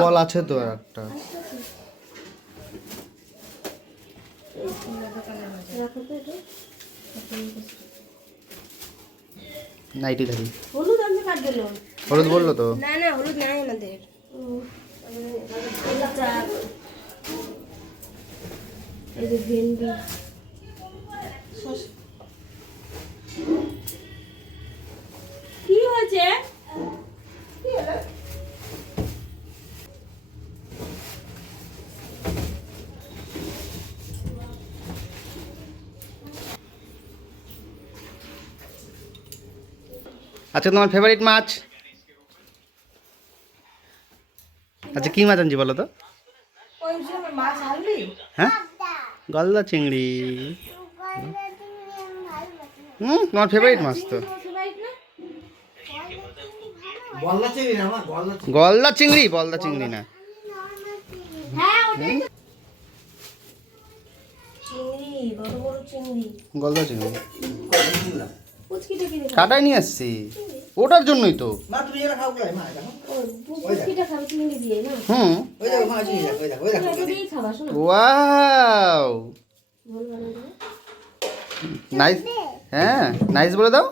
ফল আছে তো আর একটা নাইটি ধারি হলুদ আনতে কাট দিল হলুদ বললো তো না না হলুদ নাই আমাদের এই যে ভেন্ডি কি হয়েছে কি হলো আচ্ছা তোমার ফেভারিট মাছ আচ্ছা কি মাছ আনছি বলো তো হ্যাঁ গলদা চিংড়ি তোমার ফেভারিট মাছ তো গলদা চিংড়ি বলদা চিংড়ি না গলদা চিংড়ি কাটাই নিয়ে আসছি ওটার জন্যই তো ওয়াও নাইস হ্যাঁ নাইস বলে দাও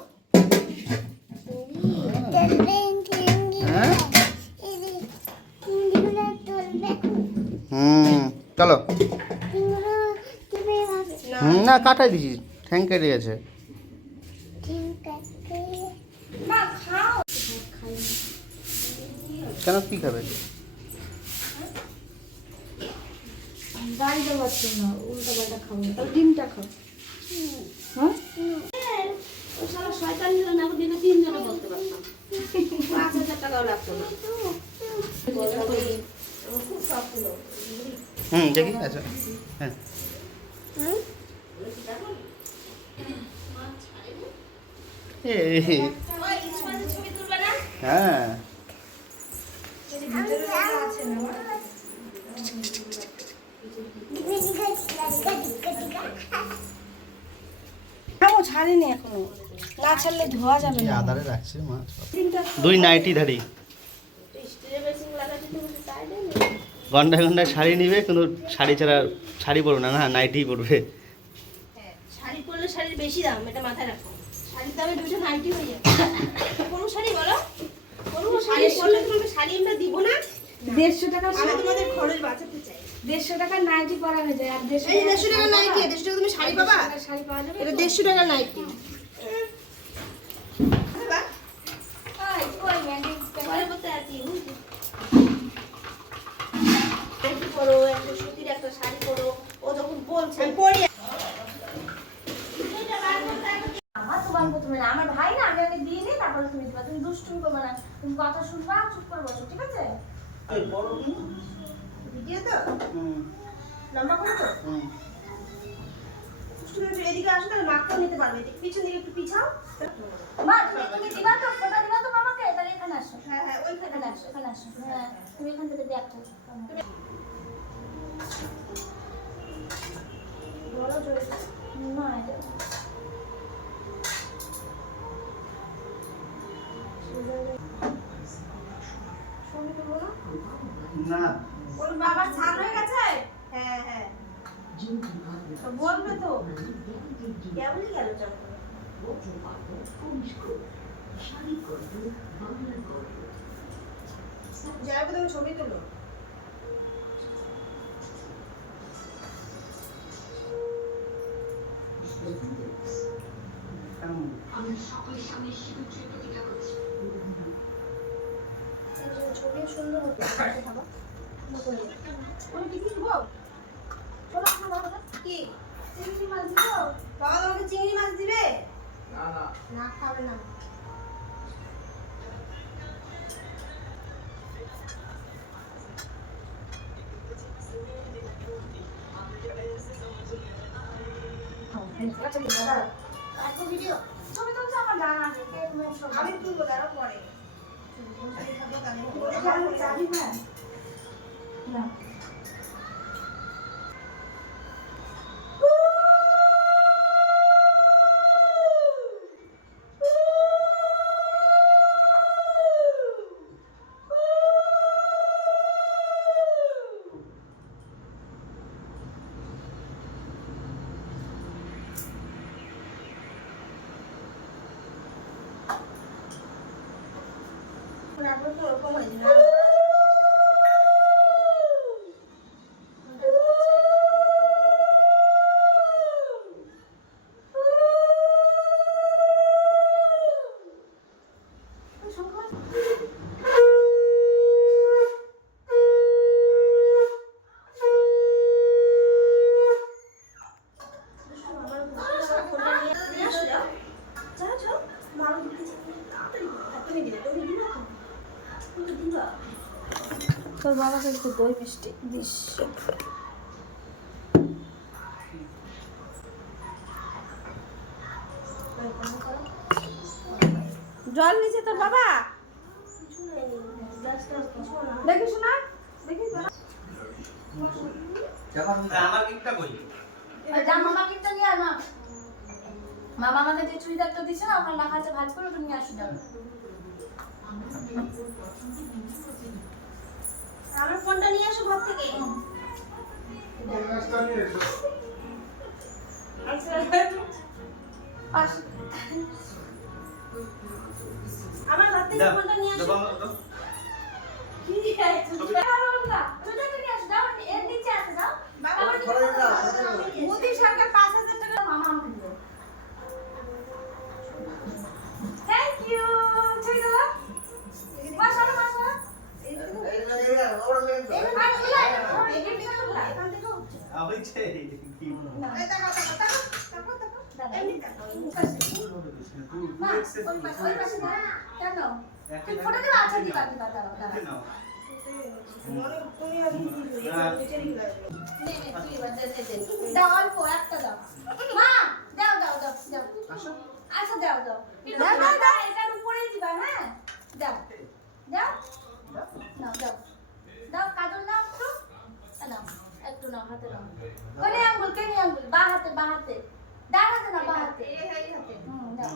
হ্যাঁ চলো না কাটাই দিছি ঠ্যাং কেটে গেছে কেন কি খাবে গাড়িটা পাচ্ছ না উল্টা পাল্টা খাবো তাহলে ডিমটা খাও হ্যাঁ ও সারা শয়তান ছিল না দিনে 3 জনে বলতে পারতাম 5000 টাকাও লাগতো না খুব শখ ছিল দেখি আচ্ছা হ্যাঁ হ্যাঁ ছাড়িনি এখনো না ছাড়লে ধোয়া যাবে না আদারে রাখছি মাছ দুই নাইটি ধারি ঘন্টায় ঘন্টায় শাড়ি নিবে কিন্তু শাড়ি ছাড়া শাড়ি পরবে না না নাইটি পরবে শাড়ি পরলে শাড়ির বেশি দাম এটা মাথায় রাখো শাড়ির দামে দুটো নাইটি হয়ে যাবে কোন শাড়ি বলো কোন শাড়ি পরলে তোমাকে শাড়ি আমরা দিব না 150 টাকা আমি তোমাদের খরচ বাঁচাতে চাই 150 টাকা নাইটি পরা হয়ে যায় আর 150 টাকা নাইটি 150 টাকা তুমি শাড়ি পাবা শাড়ি পাওয়া যাবে এটা 150 টাকা নাইটি বাবা ওই ম্যাগি পরে বলতে আছি একটু পরো একটা সুতির একটা শাড়ি পরো ও যখন বলছে পরি আমার ভাই না আমি আগে দিয়ে নিই তারপরে তুমি দিবা তুমি দুষ্টুমি করবে না তুমি কথা শুনবা চুপ করে বসো ঠিক আছে ভিডিও তো লম্বা করে তো তুমি এদিকে আসো তাহলে মাপটাও নিতে পারবে পিছন দিকে একটু পিছাও মা তুমি দিবা তো ফটো দিবা তো মামাকে তাহলে এখানে আসো হ্যাঁ হ্যাঁ ওইখানে আসো এখানে আসো হ্যাঁ তুমি এখান থেকে দেখো বলো জোরে না এটা না ওর বাবার ছাড় হয়ে গেছে হ্যাঁ হ্যাঁ তো বলবে তো কেমন গেল চক্র যাই তুমি ছবি তুলো ছবি সুন্দর হতো কি চিংড়ি মাছ দিব বাবা তোমাকে চিংড়ি মাছ দিবে না না না খাবে না আমি তুলবো তারা পরে না তো ওরকম হয়েছে না তোর বাবাকে একটু দই মিষ্টি দিস জল নিচে তোর বাবা দেখি শোনা দেখি আমার গিফটটা কই? মামা গিফটটা নিয়ে আয় মা। মামা আমাকে যে চুড়িদারটা দিচ্ছে না ওখানে লেখা আছে ভাজ করে ওটা নিয়ে আসো যাও। আমার ফোনটা নিয়ে আসো ঘর থেকে আমার ঘর থেকে ফোনটা নিয়ে আসো কি আছে চুড়িদারটা নিয়ে আসো যাও, এর নিচে আছে যাও। মোদি সরকার 5000 টাকা মামা আমাকে দিল। Thank you. ছেড়ে দাও। মাশাআল্লাহ মাশাআল্লাহ। এটার উপরেই দিবা, হ্যাঁ দাও দাও নাও দাও দাও কাজল নাও একটু নাও হাতে নাও কোনে আঙ্গুল কেনি আঙ্গুল বা হাতে ডান হাতে না বা হাতে দাও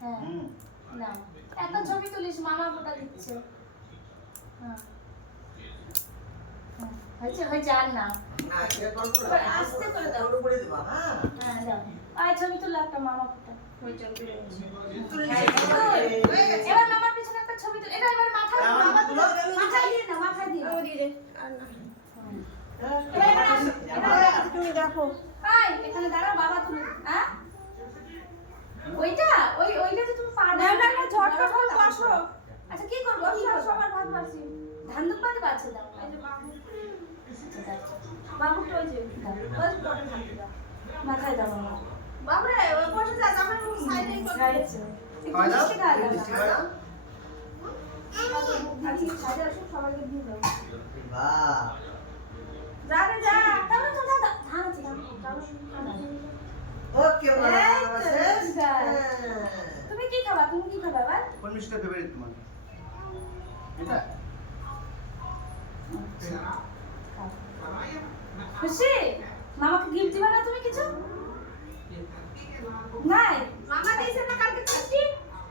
হ্যাঁ নাও একটা ছবি তুলিস মামা ফটো দিচ্ছে হ্যাঁ হয়েছে আর না আস্তে করে দাও হ্যাঁ দাও আর ছবি তুলে একটা মামা ফটো এবার মামার পিছনে একটা ছবি তুলে এটা এবার মাথায় দিয়ে না মাথায় দিয়ে আর না তুমি দেখো এখানে দাঁড়াও বাবা তুমি হ্যাঁ ওইটা ওইটা যে তুমি পারবে না না ঝটপট হল বসো আচ্ছা কি করব সবার ভাগ পাচ্ছি ধান দুধ পাতে পারছে দাও এই যে বাবু তো ওই যে দাও বস পরে ধান দাও মাথায় দাও মামা বাবরে ওই বসে যা আমার সাইডে খাইছে একটু মিষ্টি খাওয়া দাও আজকে সাইডে আসো সবাইকে দিয়ে দাও বাহ যা রে যা দাও তো দাও ধান আছে দাও ওকে তুমি কি খাবা বাবা কোন মিষ্টিটা ফেভারিট তোমার? এটা খুশি মামাকে গিফট দিবা না তুমি কিছু নাই মামা দিয়েছে না কালকে ছুটি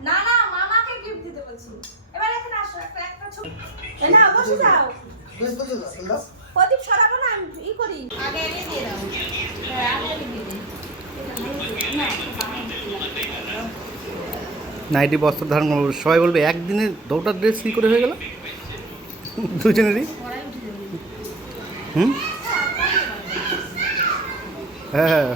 না মামাকে গিফট দিতে বলছি এবার এখানে আসো একটা ছবি না বসে যাও প্রদীপ সরাবো না আমি ই করি আগে দিয়ে দাও হ্যাঁ আগে দিয়ে দিই নাইটি বস্ত্র ধারণ করবো সবাই বলবে একদিনে দুটো ড্রেস কী করে হয়ে গেল দুজনেরই হুম হ্যাঁ